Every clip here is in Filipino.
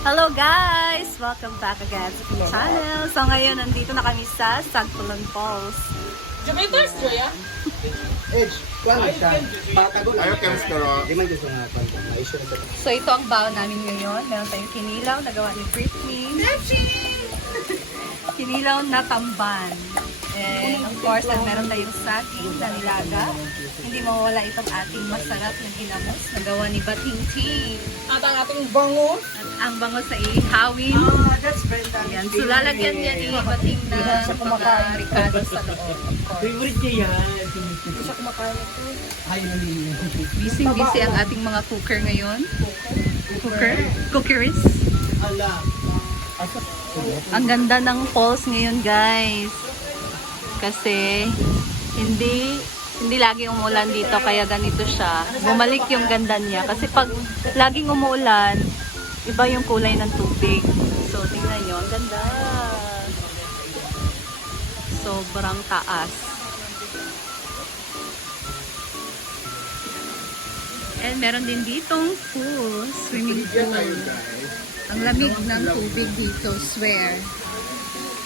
Hello guys! Welcome back again to the channel. So ngayon, nandito na kami sa Sagpulon Falls. Juventus, Joya? Edge, kuwan siya. Batago. Ayaw cholesterol. Di man gusto nga panta. Ma-issue na ito. So ito ang baon namin ngayon. Meron tayong kinilaw na gawa ni Britney. Kinilaw na tamban. And of course, at meron tayong saging na nilaga. Hindi mawawala itong ating masarap na ginamos na gawa ni Bating Tea. At ang ating bango. At ang bango sa ihawin. That's Brenda. Yan. So lalagyan niya ni Bating na mga ricado sa loob. Of course. Favorite niya yan. Hindi siya kumakain ito. Ay, nalilimutan. Busy ang ating mga cooker ngayon. Cookeries. Ala. Ang ganda ng falls ngayon, guys. Kasi hindi lagi umuulan dito kaya ganito siya. Bumalik yung ganda niya kasi pag laging umuulan, iba yung kulay ng tubig. So tingnan niyo, ang ganda. Sobrang taas. And meron din ditong pool, swimming pool. Ang lamig ng tubig dito, swear.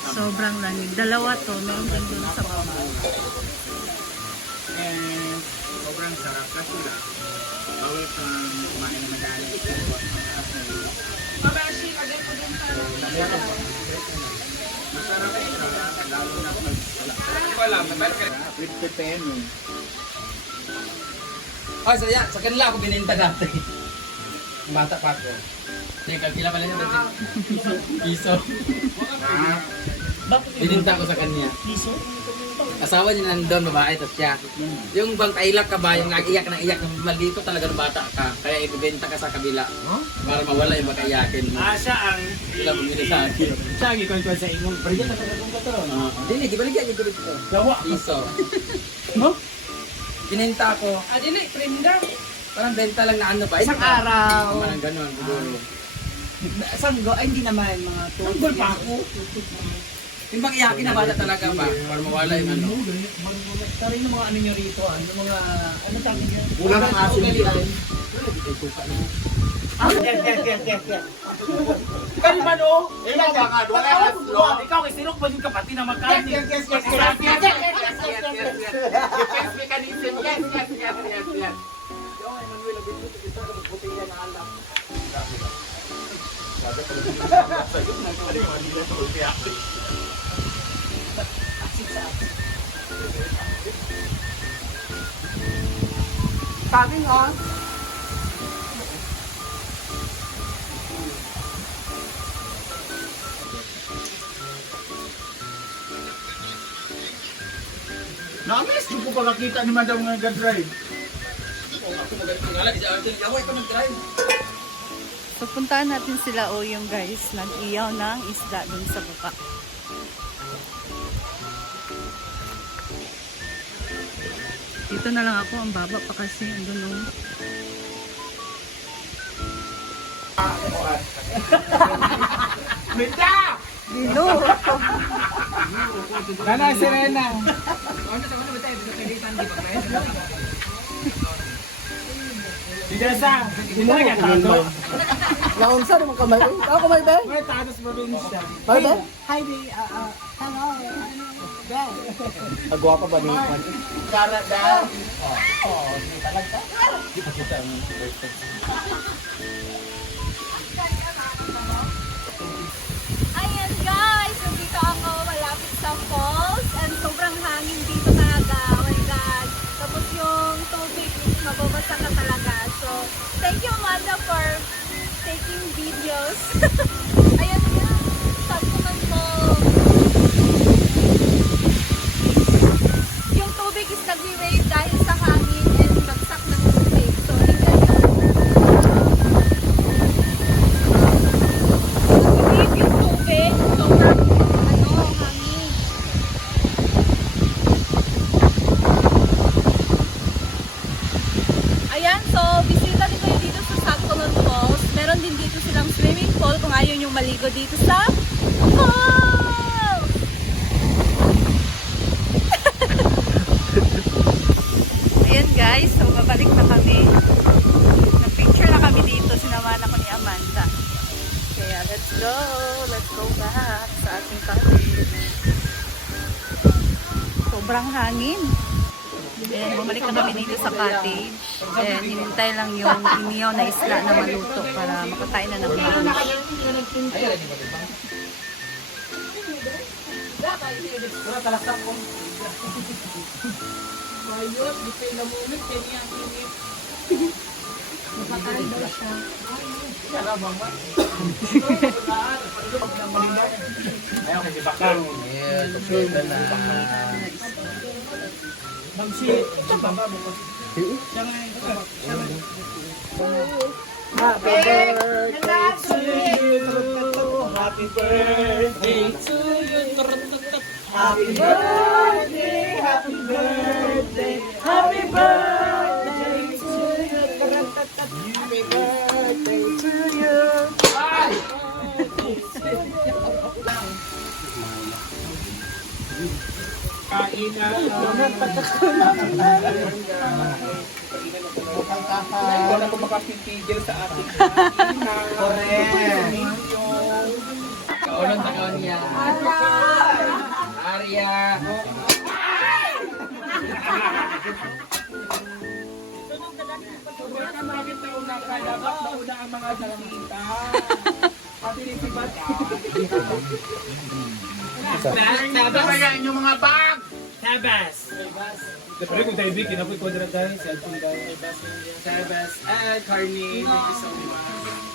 Sobrang lamig. Dalawa to, meron din dun sa baba. And sobrang sarap kasi lang. Bawal kang kumain na madali. Mabashi, agad po dun sa... Masarap siya. Lalo na pag wala. With pepeno. Oh, so yan. Sa kanila ako bininta dati. Bata pa ako. Teka, kila pala niya dati. Piso. Ha? Bininta ko sa kanya. Piso? Asawa niya nandun, babae, tapos siya. Yung bang kailak ka ba, yung nag-iyak na iyak, maldito talaga ng bata ka. Kaya ibibenta ka sa kabila. Para mawala yung makaiyakin mo. Siya ang Sila bumili sa akin. siya ang ikon sa ingon. Pero yan sa kung to. Hindi, gibaligyan yung gulit ko. Gawa. Piso. No? Bininta ko. Adili, prenda. Parang benta lang na ano ba? Isang araw. Parang ganon, siguro. Sanggo, ay hindi naman mga to. Sanggol pa ako. Yung bang iyakin na bata talaga ba? Para mawala yung ano. Sorry ng mga ano nyo rito, ano mga, ano tawag nyo? Wala kang asin dito. Yes. Kalman o! Ikaw ba nga? Wala ka straw. Ikaw kay sinok pa yung kapati na magkain. Yes. Defense mechanism. Yes. Sabi nga. Namiss ko pa nakita ni Madam nga nag-drive. Ako nag-alala, di sa akin. Yawa, ikaw nag-drive. Pagpuntahan natin sila o yung guys, nag-iyaw ng isda dun sa baba. Dito na lang ako, ang baba pa kasi, andun o. Minta! Dilo! Gana, Serena. Sigasa, hindi ka tato. Naunsa naman kamay. Ako kamay ba? May tatos probinsya. Kamay ba? Hi, hello. Agwapa ba ni Juan? Canada. Ayan guys, nandito ako malapit sa falls and sobrang hangin dito talaga. Oh my God. Tapos yung tubig, mababasa ka talaga. So, thank you Amanda for taking videos. Ayan yun, Sagpulon Falls. Yung tubig is nag-wave dahil sa hangin and bagsak ng tubig. So, tingnan nyo. Nag-wave yung tubig. Sobrang, hangin. Ayan, so, bisita din kayo dito sa Sagpulon Falls. Meron din dito silang swimming pool kung ayaw yung maligo dito sa falls! Ayan guys, so babalik na kami. Nag-picture na kami dito, sinamahan ako ni Amanda. Kaya Let's go! Let's go back sa ating cottage. Sobrang hangin. And bumalik na kami dito sa cottage. And hinintay lang yung iniyaw na isla na maluto para makakain na ng mga. Bayot, di pa ilamumit, kanya ang init. Nakakain daw siya. Ayaw kasi bakang. Yes, susunod na. Mamsi, si Baba mo. Siya nga yung Happy birthday to you. Happy birthday To you. Happy birthday, happy birthday, happy birthday to you. Happy birthday to you. Kain na. Ikaw na po makapitigil sa ating Correct. Kaunan sa kaon niya. Arya. Sobrang kamagit na unang kalabat na una ang mga dalangita. Pati rin si Bata. Tabas kaya inyong mga bag! Tabas. Pero kung tayo Vicky, napoy ko dira tayo. Cellphone tayo. Tabas. And Carney, thank you so much.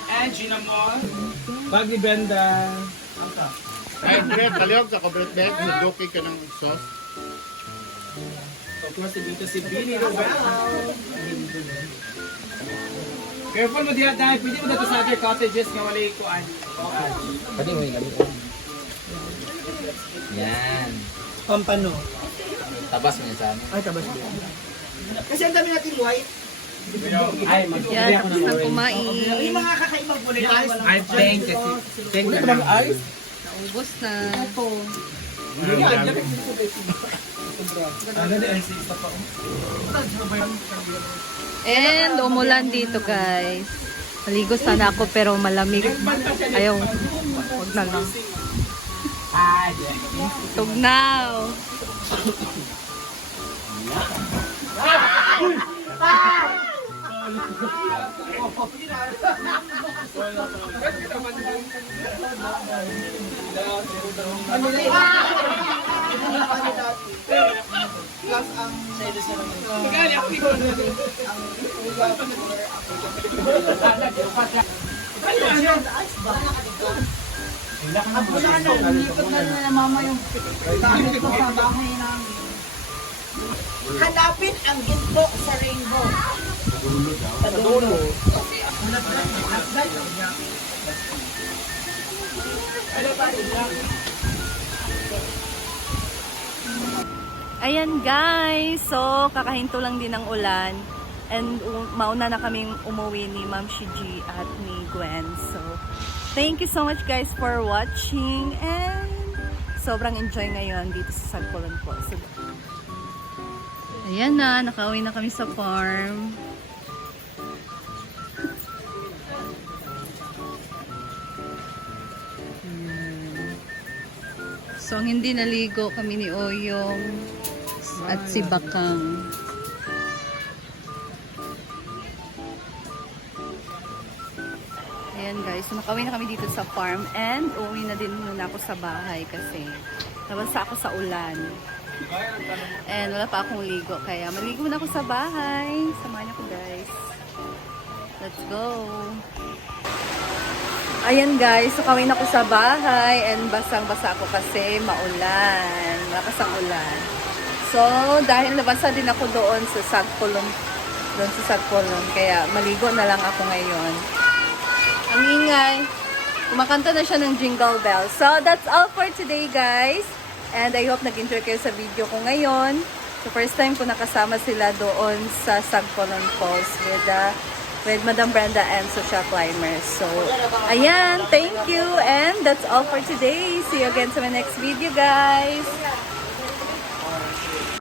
And Gina Mall. Bag ni Brenda. Ay, Brett, kaliog sa kabret bag, nadoki ka ng sauce. Of course, dito si Billy Robel. Careful mo diya dahil pwede mo na ito sa other cottages nga wala ikuan. Pwede mo yung yan. Pampano. Tabas mo niya sa amin. Ay, tabas din. Kasi ang dami natin white. Ay, Yan, tapos na kumain. Yung mga kakaibang kulay. I think na lang. Naubos na. And umulan dito guys. Maligo sana ako pero malamig. Ayaw. Huwag na lang. Tugnaw. Hanapin ang ginto sa rainbow. Ayan guys, so kakahinto lang din ng ulan and mauna na kaming umuwi ni Ma'am Shiji at ni Gwen. So, thank you so much guys for watching and sobrang enjoy ngayon dito sa Sagpulon po. So, ayan na, nakauwi na kami sa farm. So, ang hindi naligo kami ni Oyong at si Bakang. Ayan guys, so nakauwi na kami dito sa farm and uuwi na din muna ako sa bahay kasi nabasa ako sa ulan. And wala pa akong ligo kaya maligo na ako sa bahay. Samahan niyo ko guys. Let's go! Ayan guys, so kawin ako sa bahay and basang-basa ako kasi maulan. Malakas ang ulan. So, dahil nabasa din ako doon sa Sagpulon, kaya maligo na lang ako ngayon. Ang ingay. Kumakanta na siya ng Jingle Bells. So, that's all for today guys. And I hope nag-enjoy kayo sa video ko ngayon. So, first time ko nakasama sila doon sa Sagpulon Falls with Madam Brenda and Social Climbers. So, ayan, thank you. And that's all for today. See you again sa my next video, guys.